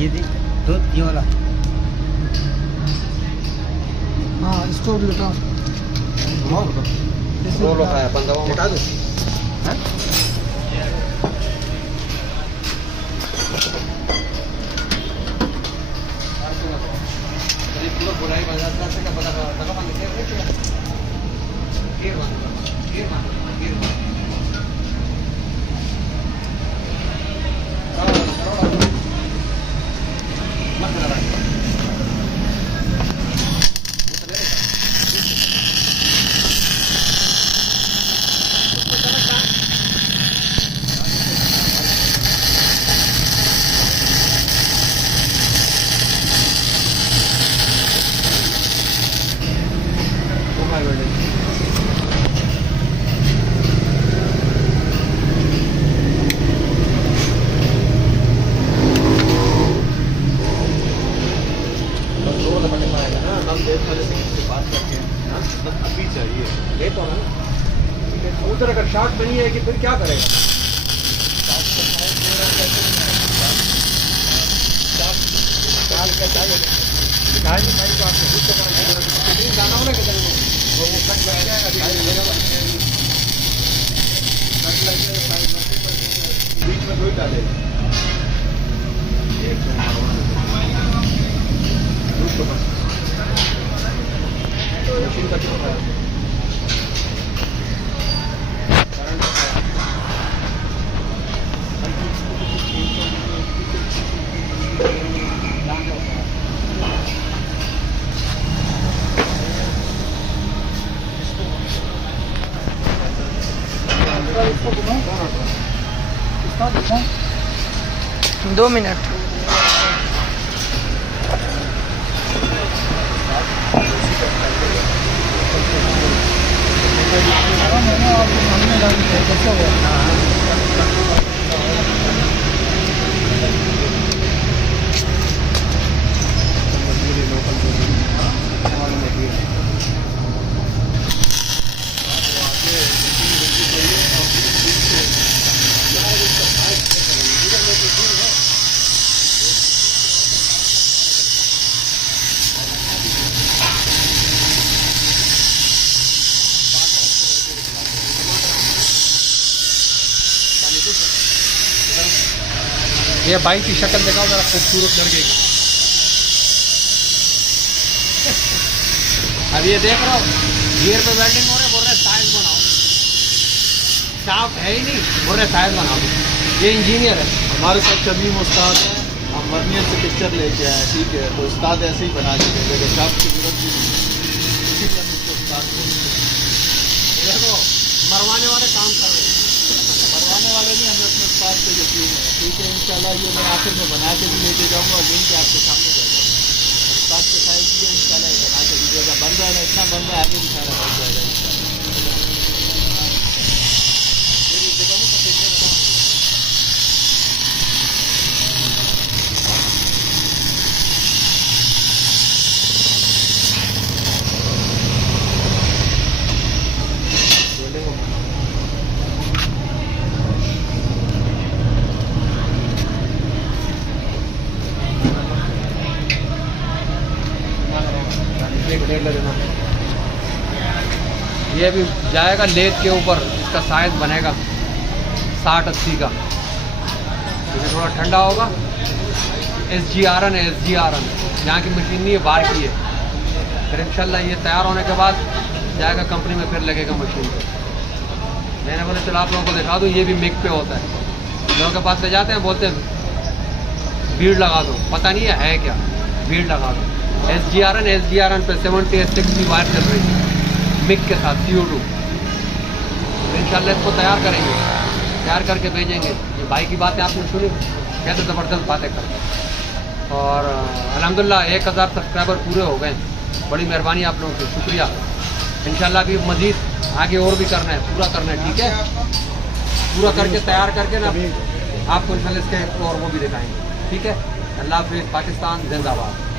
ये दूध ये वाला हाँ इसको भी उठाओ वो लोग है बंदा वो हटा दो हैं पूरा बुराई बाजार से का पता लगा पानी से गिर अभी चाहिए ले तो ना उधर अगर शॉर्ट बनी है कि फिर क्या करेगा जाना हो ना किधर वो कट लग जाएगा बीच में कोई डालेगा मशीन का क्यों है दो मिनट ये भाई की शक्ल दिखाओ जरा खूबसूरत लड़के की अब ये देख रहा हूँ गियर पे वेल्डिंग हो रहा है बोल रहे साइज बनाओ साफ है ही नहीं बोल रहे साइज बनाओ ये इंजीनियर है हमारे साथ शमीम उस्ताद है हम वर्नियर से पिक्चर लेके आए ठीक है तो उस्ताद ऐसे ही बना के देंगे साफ की जरूरत भी नहीं इसी पर उसको उस्ताद देखो मरवाने वाले काम कर रहे हैं मरवाने वाले नहीं हमें अपने उस्ताद पे यकीन है ठीक है इंशाल्लाह ये मैं आखिर में बना के भी लेके जाऊँगा और लिंक आपके सामने दे दूँगा उस्ताद के साइज भी इंशाल्लाह बना के दीजिएगा बन रहा है इतना बन रहा है आगे भी सारा बन जाएगा ये भी जाएगा लेद के ऊपर इसका साइज बनेगा 60-80 का ये थोड़ा ठंडा होगा SGRN है SGRN यहाँ की मशीन नहीं है बाहर की है फिर इंशाल्लाह ये तैयार होने के बाद जाएगा कंपनी में फिर लगेगा मशीन पे मैंने बोले चलो आप लोगों को दिखा दूँ ये भी मिक पे होता है लोगों के पास ले जाते हैं बोलते हैं भीड़ लगा दो पता नहीं है क्या भीड़ लगा दो SGRN पे 70-60 वायर चल रही है मिक के साथ CO2 इंशाल्लाह इसको तैयार करेंगे तैयार करके भेजेंगे ये भाई की बातें आपने सुनी कैसे ज़बरदस्त बातें करते और अल्हम्दुलिल्लाह 1000 सब्सक्राइबर पूरे हो गए बड़ी मेहरबानी आप लोगों की शुक्रिया इंशाल्लाह अभी मज़ीद आगे और भी करना है पूरा करना है ठीक है पूरा करके तैयार करके ना आपको इंशाल्लाह इसके और वो भी दिखाएंगे ठीक है अल्लाह हाफ़िज़ पाकिस्तान जिंदाबाद।